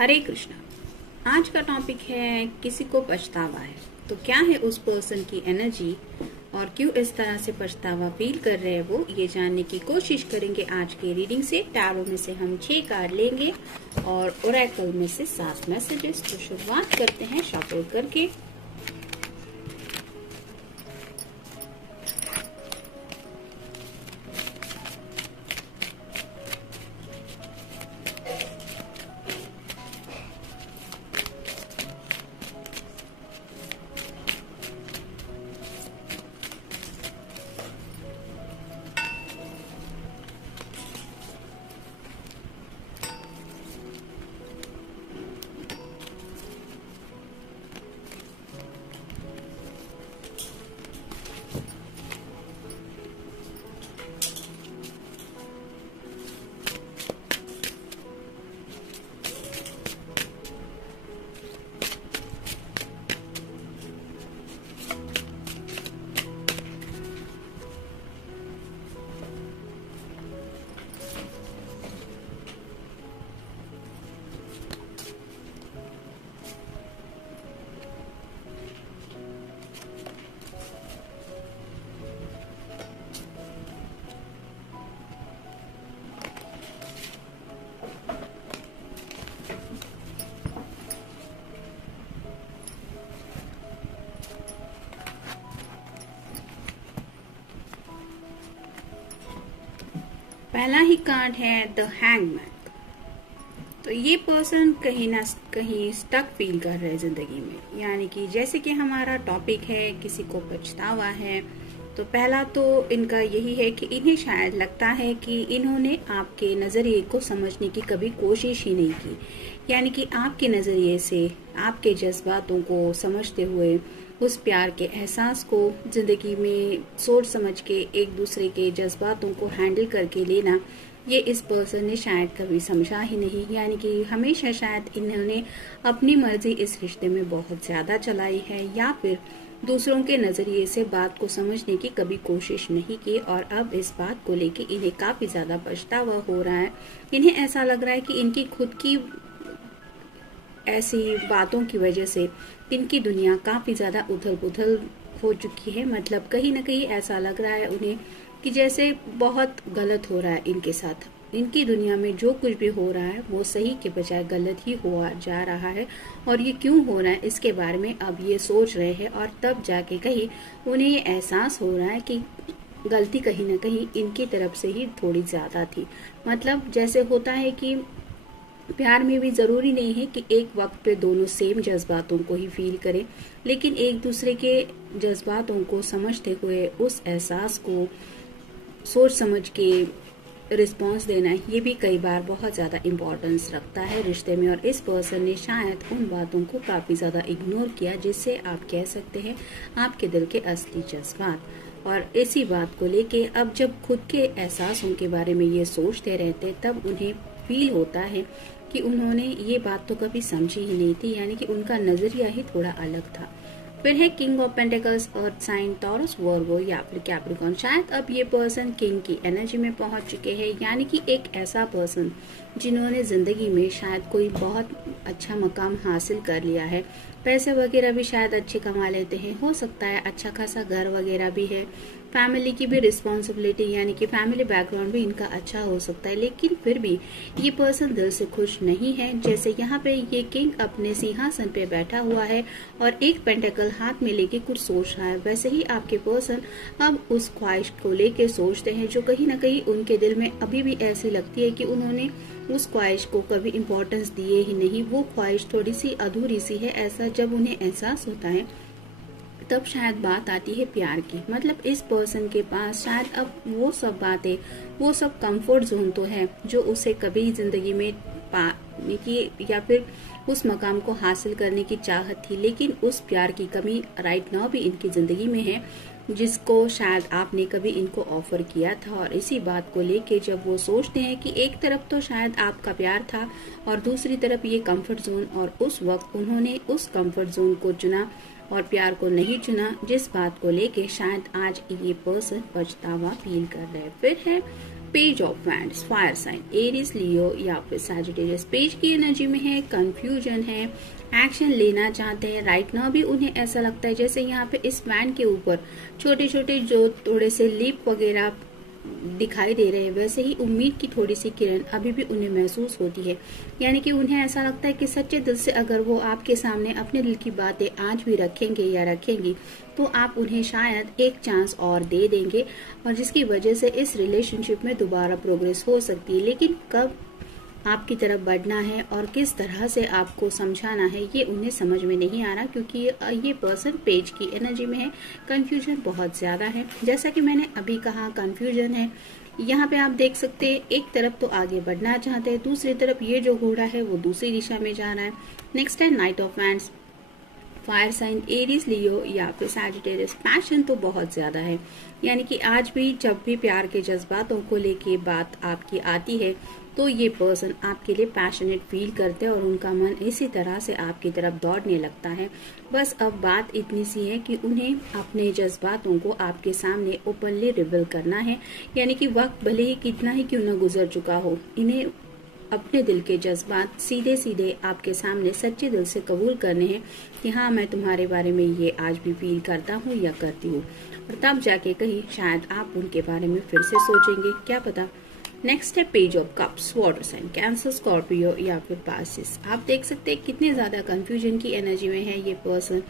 हरे कृष्णा। आज का टॉपिक है किसी को पछतावा है तो क्या है उस पर्सन की एनर्जी और क्यों इस तरह से पछतावा फील कर रहे हैं वो, ये जानने की कोशिश करेंगे आज के रीडिंग से। टैरो में से हम 6 कार्ड लेंगे और ओरेकल में से 7 मैसेजेस। तो शुरुआत करते हैं शफल करके। पहला ही कार्ड है द हैंगमैन। तो ये पर्सन कहीं ना कहीं स्टक फील कर रहे हैं जिंदगी में, यानी कि जैसे कि हमारा टॉपिक है किसी को पछतावा है। तो पहला तो इनका यही है कि इन्हें शायद लगता है कि इन्होंने आपके नजरिए को समझने की कभी कोशिश ही नहीं की, यानी कि आपके नजरिए से आपके जज्बातों को समझते हुए उस प्यार के एहसास को जिंदगी में सोच समझ के एक दूसरे के जज्बातों को हैंडल करके लेना, ये इस पर्सन ने शायद कभी समझा ही नहीं। यानी कि हमेशा शायद इन्होंने अपनी मर्जी इस रिश्ते में बहुत ज्यादा चलाई है, या फिर दूसरों के नजरिए से बात को समझने की कभी कोशिश नहीं की। और अब इस बात को लेके इन्हें काफी ज्यादा पछतावा हो रहा है। इन्हें ऐसा लग रहा है कि इनकी खुद की ऐसी बातों की वजह से इनकी दुनिया काफी ज्यादा उथल पुथल हो चुकी है। मतलब कहीं ना कहीं ऐसा लग रहा है उन्हें कि जैसे बहुत गलत हो रहा है इनके साथ। इनकी दुनिया में जो कुछ भी हो रहा है वो सही के बजाय गलत ही हुआ जा रहा है, और ये क्यों हो रहा है इसके बारे में अब ये सोच रहे हैं। और तब जाके कहीं उन्हें ये एहसास हो रहा है कि गलती कहीं ना कहीं इनकी तरफ से ही थोड़ी ज्यादा थी। मतलब जैसे होता है कि प्यार में भी जरूरी नहीं है कि एक वक्त पे दोनों सेम जज्बातों को ही फील करें, लेकिन एक दूसरे के जज्बातों को समझते हुए उस एहसास को सोच समझ के रिस्पॉन्स देना, ये भी कई बार बहुत ज्यादा इम्पोर्टेंस रखता है रिश्ते में। और इस पर्सन ने शायद उन बातों को काफी ज्यादा इग्नोर किया जिससे आप कह सकते हैं आपके दिल के असली जज्बात। और इसी बात को लेके अब जब खुद के एहसासों के बारे में ये सोचते रहते तब उन्हें फील होता है कि उन्होंने ये बात तो कभी समझी ही नहीं थी, यानी कि उनका नजरिया ही थोड़ा अलग था। फिर है king of pentacles, earth sign, Taurus, Virgo या फिर कैप्रिकॉर्न। शायद अब ये पर्सन किंग की एनर्जी में पहुंच चुके हैं, यानी कि एक ऐसा पर्सन जिन्होंने जिंदगी में शायद कोई बहुत अच्छा मकाम हासिल कर लिया है। पैसे वगैरह भी शायद अच्छे कमा लेते हैं, हो सकता है अच्छा खासा घर वगैरह भी है, फैमिली की भी रिस्पॉन्सिबिलिटी यानी कि फैमिली बैकग्राउंड भी इनका अच्छा हो सकता है। लेकिन फिर भी ये पर्सन दिल से खुश नहीं है। जैसे यहाँ पे ये किंग अपने सिंहासन पे बैठा हुआ है और एक पेंटेकल हाथ में लेके कुछ सोच रहा है, वैसे ही आपके पर्सन अब उस ख्वाहिश को लेके सोचते हैं जो कहीं ना कहीं उनके दिल में अभी भी ऐसी लगती है कि उन्होंने उस ख्वाहिश को कभी इम्पोर्टेंस दिए ही नहीं। वो ख्वाहिश थोड़ी सी अधूरी सी है। ऐसा जब उन्हें एहसास होता है तब शायद बात आती है प्यार की। मतलब इस पर्सन के पास शायद अब वो सब बातें, वो सब कंफर्ट जोन तो है जो उसे कभी जिंदगी में पाने की या फिर उस मकाम को हासिल करने की चाहत थी, लेकिन उस प्यार की कमी राइट नाउ भी इनकी जिंदगी में है जिसको शायद आपने कभी इनको ऑफर किया था। और इसी बात को लेके जब वो सोचते हैं कि एक तरफ तो शायद आपका प्यार था और दूसरी तरफ ये कंफर्ट जोन, और उस वक्त उन्होंने उस कंफर्ट जोन को चुना और प्यार को नहीं चुना, जिस बात को लेके शायद आज ये पर्सन पछतावा फील कर रहे हैं। फिर है page of wands, fire sign, Aries, Leo या फिर सैजिटेरियस। पेज की एनर्जी में है कंफ्यूजन है, एक्शन लेना चाहते हैं। राइट नाउ भी उन्हें ऐसा लगता है जैसे यहाँ पे इस वैंड के ऊपर छोटे छोटे जो थोड़े से लीप वगैरह दिखाई दे रहे हैं, वैसे ही उम्मीद की थोड़ी सी किरण अभी भी उन्हें महसूस होती है। यानी कि उन्हें ऐसा लगता है कि सच्चे दिल से अगर वो आपके सामने अपने दिल की बातें आज भी रखेंगे या रखेंगी तो आप उन्हें शायद एक चांस और दे देंगे, और जिसकी वजह से इस रिलेशनशिप में दोबारा प्रोग्रेस हो सकती है। लेकिन कब आपकी तरफ बढ़ना है और किस तरह से आपको समझाना है ये उन्हें समझ में नहीं आ रहा, क्योंकि ये पर्सन पेज की एनर्जी में है। कंफ्यूजन बहुत ज्यादा है, जैसा कि मैंने अभी कहा कंफ्यूजन है। यहाँ पे आप देख सकते हैं एक तरफ तो आगे बढ़ना चाहते हैं, दूसरी तरफ ये जो घोड़ा है वो दूसरी दिशा में जा रहा है। नेक्स्ट है knight of wands, fire sign, Aries, Leo या फिर सैजिटेरियस। पैशन तो बहुत ज्यादा है, यानी कि आज भी जब भी प्यार के जज्बातों को लेके बात आपकी आती है तो ये पर्सन आपके लिए पैशनेट फील करते हैं और उनका मन इसी तरह से आपकी तरफ दौड़ने लगता है। बस अब बात इतनी सी है कि उन्हें अपने जज्बातों को आपके सामने ओपनली रिवील करना है। यानी कि वक्त भले ही कितना ही क्यों न गुजर चुका हो, इन्हें अपने दिल के जज्बात सीधे सीधे आपके सामने सच्चे दिल से कबूल करने हैं कि हाँ, मैं तुम्हारे बारे में ये आज भी फील करता हूँ या करती हूँ, और तब जाके कहीं शायद आप उनके बारे में फिर से सोचेंगे, क्या पता। नेक्स्ट है page of cups, water sign, Cancer, Scorpio या फिर पासिस। आप देख सकते हैं कितने ज्यादा कंफ्यूजन की एनर्जी में है ये पर्सन।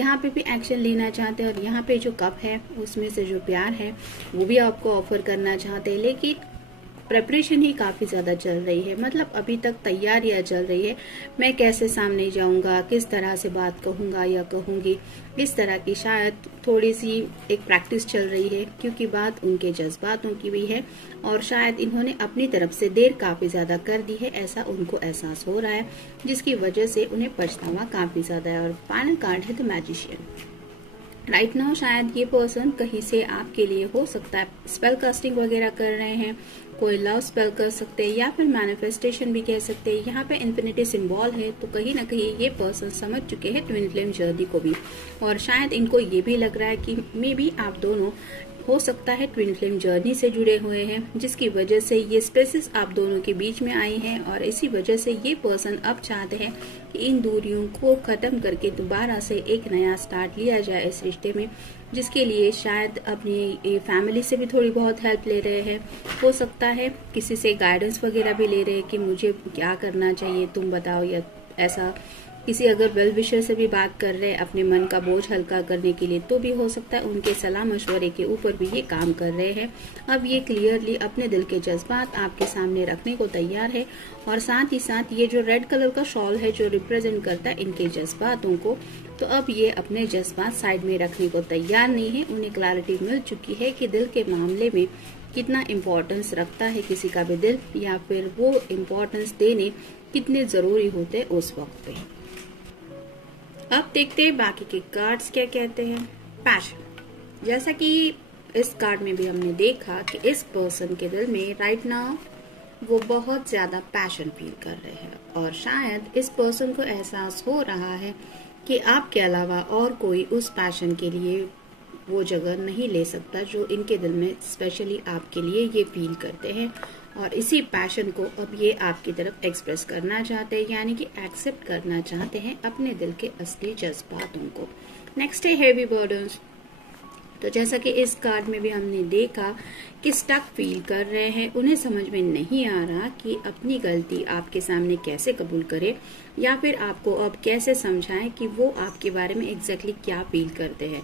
यहाँ पे भी एक्शन लेना चाहते हैं और यहाँ पे जो कप है उसमें से जो प्यार है वो भी आपको ऑफर करना चाहते हैं, लेकिन प्रेपरेशन ही काफी ज्यादा चल रही है। मतलब अभी तक तैयारियां चल रही है, मैं कैसे सामने जाऊंगा, किस तरह से बात कहूंगा या कहूंगी, इस तरह की शायद थोड़ी सी एक प्रैक्टिस चल रही है, क्योंकि बात उनके जज्बातों की भी है और शायद इन्होंने अपनी तरफ से देर काफी ज्यादा कर दी है, ऐसा उनको एहसास हो रहा है, जिसकी वजह से उन्हें पछतावा काफी ज्यादा है। और फाइनल कार्ड है द मैजिशियन। राइट नाउ शायद ये पर्सन कहीं से आपके लिए हो सकता है स्पेल कास्टिंग वगैरह कर रहे हैं, कोई लव स्पेल कर सकते हैं या फिर मैनिफेस्टेशन भी कह सकते हैं। यहाँ पे इन्फिनिटी सिंबल है, तो कहीं ना कहीं ये पर्सन समझ चुके हैं ट्विन फ्लेम जर्नी को भी, और शायद इनको ये भी लग रहा है कि मे बी आप दोनों हो सकता है ट्विन फ्लेम जर्नी से जुड़े हुए हैं, जिसकी वजह से ये स्पेसेस आप दोनों के बीच में आई हैं, और इसी वजह से ये पर्सन अब चाहते हैं कि इन दूरियों को खत्म करके दोबारा से एक नया स्टार्ट लिया जाए इस रिश्ते में, जिसके लिए शायद अपनी फैमिली से भी थोड़ी बहुत हेल्प ले रहे हैं। हो सकता है किसी से गाइडेंस वगैरह भी ले रहे हैं कि मुझे क्या करना चाहिए, तुम बताओ, या ऐसा किसी अगर वेल विशर से भी बात कर रहे हैं अपने मन का बोझ हल्का करने के लिए, तो भी हो सकता है उनके सलाह मशवरे के ऊपर भी ये काम कर रहे हैं। अब ये क्लियरली अपने दिल के जज्बात आपके सामने रखने को तैयार है, और साथ ही साथ ये जो रेड कलर का शॉल है जो रिप्रेजेंट करता है इनके जज्बातों को, तो अब ये अपने जज्बात साइड में रखने को तैयार नहीं है। उन्हें क्लैरिटी मिल चुकी है कि दिल के मामले में कितना इम्पोर्टेंस रखता है किसी का भी दिल, या फिर वो इम्पोर्टेंस देने कितने जरूरी होते हैं उस वक्त पे। अब देखते हैं बाकी के कार्ड्स क्या कहते हैं। पैशन, जैसा कि इस कार्ड में भी हमने देखा कि इस पर्सन के दिल में राइट नाउ वो बहुत ज्यादा पैशन फील कर रहे हैं, और शायद इस पर्सन को एहसास हो रहा है कि आपके अलावा और कोई उस पैशन के लिए वो जगह नहीं ले सकता जो इनके दिल में स्पेशली आपके लिए ये फील करते हैं, और इसी पैशन को अब ये आपकी तरफ एक्सप्रेस करना चाहते हैं, यानी कि एक्सेप्ट करना चाहते हैं अपने दिल के असली जज्बातों को। नेक्स्ट है हेवी बर्डन्स। तो जैसा कि इस कार्ड में भी हमने देखा कि स्टक फील कर रहे हैं, उन्हें समझ में नहीं आ रहा कि अपनी गलती आपके सामने कैसे कबूल करे, या फिर आपको अब कैसे समझाएं कि वो आपके बारे में एग्जैक्टली क्या फील करते हैं।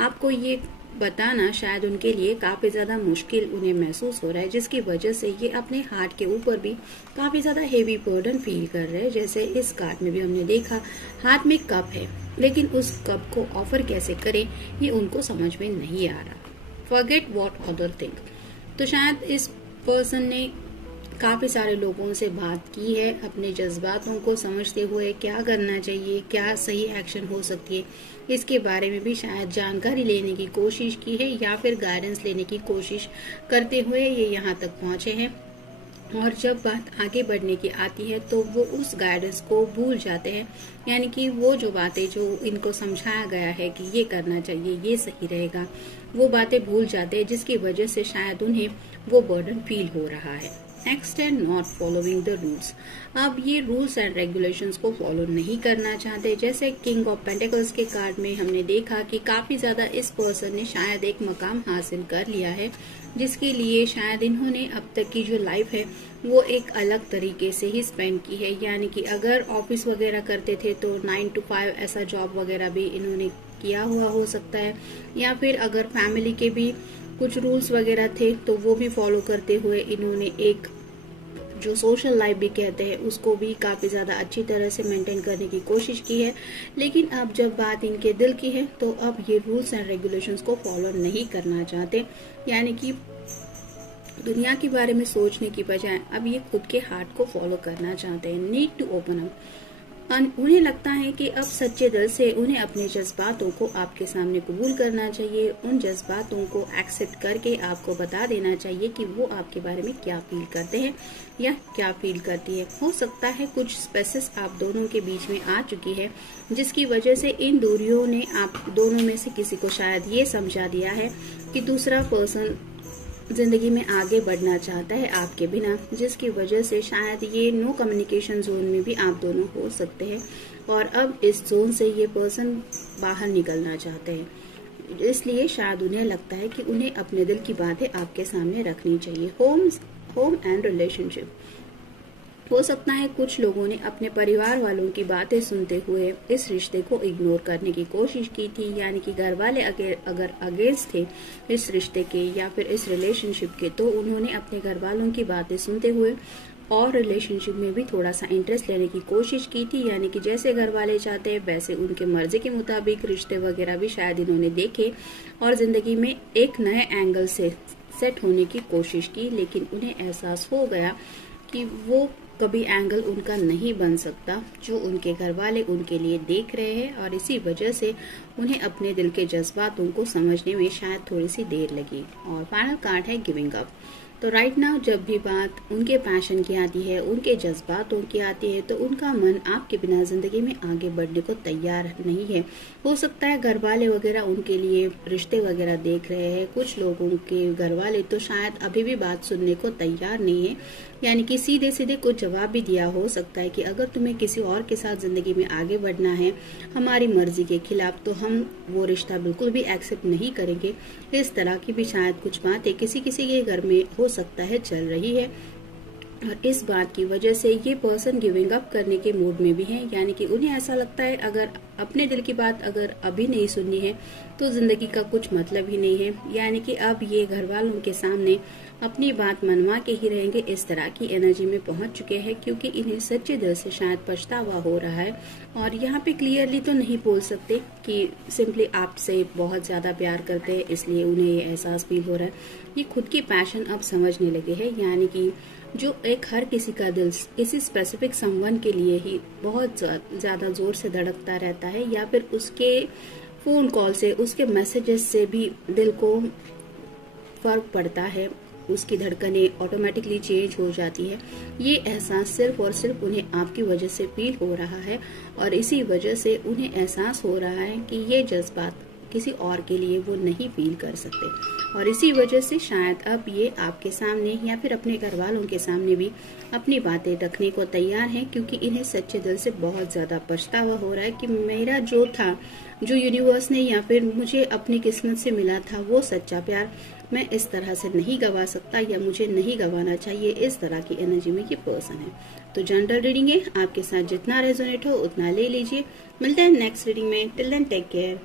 आपको ये बताना शायद उनके लिए काफी ज्यादा मुश्किल उन्हें महसूस हो रहा है, जिसकी वजह से ये अपने हार्ट के ऊपर भी काफी ज्यादा हेवी बर्डन फील कर रहे हैं। जैसे इस कार्ड में भी हमने देखा हाथ में कप है, लेकिन उस कप को ऑफर कैसे करें ये उनको समझ में नहीं आ रहा। Forget what other think. तो शायद इस पर्सन ने काफी सारे लोगों से बात की है, अपने जज्बातों को समझते हुए क्या करना चाहिए, क्या सही एक्शन हो सकती है, इसके बारे में भी शायद जानकारी लेने की कोशिश की है, या फिर गाइडेंस लेने की कोशिश करते हुए ये यहाँ तक पहुंचे हैं। और जब बात आगे बढ़ने की आती है तो वो उस गाइडेंस को भूल जाते हैं, यानी कि वो जो बातें जो इनको समझाया गया है कि ये करना चाहिए, ये सही रहेगा, वो बातें भूल जाते हैं, जिसकी वजह से शायद उन्हें वो बर्डन फील हो रहा है। नेक्स्ट है नॉट फॉलोइंग द रूल्स। अब ये रूल्स एंड रेगुलेशंस को फॉलो नहीं करना चाहते। जैसे किंग ऑफ पेंटिकल्स के कार्ड में हमने देखा कि काफी ज्यादा इस पर्सन ने शायद एक मकाम हासिल कर लिया है, जिसके लिए शायद इन्होंने अब तक की जो लाइफ है वो एक अलग तरीके से ही स्पेंड की है। यानी कि अगर ऑफिस वगैरह करते थे तो 9 to 5 ऐसा जॉब वगैरह भी इन्होंने किया हुआ हो सकता है, या फिर अगर फैमिली के भी कुछ रूल्स वगैरह थे तो वो भी फॉलो करते हुए इन्होंने एक जो सोशल लाइफ भी कहते हैं उसको भी काफी ज्यादा अच्छी तरह से मेंटेन करने की कोशिश की है। लेकिन अब जब बात इनके दिल की है तो अब ये रूल्स एंड रेगुलेशंस को फॉलो नहीं करना चाहते, यानी कि दुनिया के बारे में सोचने की बजाय अब ये खुद के हार्ट को फॉलो करना चाहते हैं। Need to open up. उन्हें लगता है कि अब सच्चे दिल से उन्हें अपने जज्बातों को आपके सामने कबूल करना चाहिए। उन जज्बातों को एक्सेप्ट करके आपको बता देना चाहिए कि वो आपके बारे में क्या फील करते हैं या क्या फील करती है। हो सकता है कुछ स्पेसेस आप दोनों के बीच में आ चुकी है, जिसकी वजह से इन दूरियों ने आप दोनों में से किसी को शायद ये समझा दिया है कि दूसरा पर्सन जिंदगी में आगे बढ़ना चाहता है आपके बिना, जिसकी वजह से शायद ये नो कम्युनिकेशन जोन में भी आप दोनों हो सकते हैं और अब इस जोन से ये पर्सन बाहर निकलना चाहते हैं। इसलिए शायद उन्हें लगता है कि उन्हें अपने दिल की बातें आपके सामने रखनी चाहिए। Home and relationship. हो सकता है कुछ लोगों ने अपने परिवार वालों की बातें सुनते हुए इस रिश्ते को इग्नोर करने की कोशिश की थी, यानी कि घर वाले अगर अगेंस्ट थे इस रिश्ते के या फिर इस रिलेशनशिप के, तो उन्होंने अपने घर वालों की बातें सुनते हुए और रिलेशनशिप में भी थोड़ा सा इंटरेस्ट लेने की कोशिश की थी, यानी कि जैसे घर वाले चाहते हैं वैसे उनके मर्जी के मुताबिक रिश्ते वगैरह भी शायद इन्होंने देखे और जिंदगी में एक नए एंगल से सेट होने की कोशिश की। लेकिन उन्हें एहसास हो गया कि वो कभी एंगल उनका नहीं बन सकता जो उनके घर वाले उनके लिए देख रहे हैं, और इसी वजह से उन्हें अपने दिल के जज्बातों को समझने में शायद थोड़ी सी देर लगी। और फाइनल कार्ड है गिविंग अप। तो राइट नाउ जब भी बात उनके पैशन की आती है, उनके जज्बातों की आती है, तो उनका मन आपके बिना जिंदगी में आगे बढ़ने को तैयार नहीं है। हो सकता है घर वाले वगैरह उनके लिए रिश्ते वगैरह देख रहे हैं। कुछ लोगों के घर वाले तो शायद अभी भी बात सुनने को तैयार नहीं है, यानी कि सीधे सीधे कुछ जवाब भी दिया हो सकता है कि अगर तुम्हें किसी और के साथ जिंदगी में आगे बढ़ना है हमारी मर्जी के खिलाफ, तो हम वो रिश्ता बिल्कुल भी एक्सेप्ट नहीं करेंगे। इस तरह की भी शायद कुछ बातें किसी किसी के घर में हो सकता है चल रही है, और इस बात की वजह से ये पर्सन गिविंग अप करने के मूड में भी है, यानी कि उन्हें ऐसा लगता है अगर अपने दिल की बात अगर अभी नहीं सुननी है तो जिंदगी का कुछ मतलब ही नहीं है, यानी कि अब ये घर वालों के सामने अपनी बात मनवा के ही रहेंगे। इस तरह की एनर्जी में पहुंच चुके हैं, क्योंकि इन्हें सच्चे दिल से शायद पछतावा हो रहा है। और यहाँ पे क्लियरली तो नहीं बोल सकते कि सिंपली आपसे बहुत ज्यादा प्यार करते हैं इसलिए उन्हें ये एहसास फील हो रहा है। ये खुद की पैशन अब समझने लगे हैं, यानी कि जो एक हर किसी का दिल किसी स्पेसिफिक समवन के लिए ही बहुत ज्यादा जोर से धड़कता रहता है, या फिर उसके फोन कॉल से उसके मैसेजेस से भी दिल को फर्क पड़ता है, उसकी धड़कनें ऑटोमेटिकली चेंज हो जाती है। ये एहसास सिर्फ और सिर्फ उन्हें आपकी वजह से फील हो रहा है, और इसी वजह से उन्हें एहसास हो रहा है कि ये जज्बात किसी और के लिए वो नहीं फील कर सकते, और इसी वजह से शायद अब ये आपके सामने या फिर अपने घर वालों के सामने भी अपनी बातें रखने को तैयार हैं, क्योंकि इन्हें सच्चे दिल से बहुत ज्यादा पछतावा हो रहा है कि मेरा जो था, जो यूनिवर्स ने या फिर मुझे अपनी किस्मत से मिला था वो सच्चा प्यार मैं इस तरह से नहीं गवा सकता, या मुझे नहीं गवाना चाहिए। इस तरह की एनर्जी में ये पर्सन है। तो जनरल रीडिंग है, आपके साथ जितना रेजोनेट हो उतना ले लीजिए। मिलते हैं नेक्स्ट रीडिंग में। Till then take care.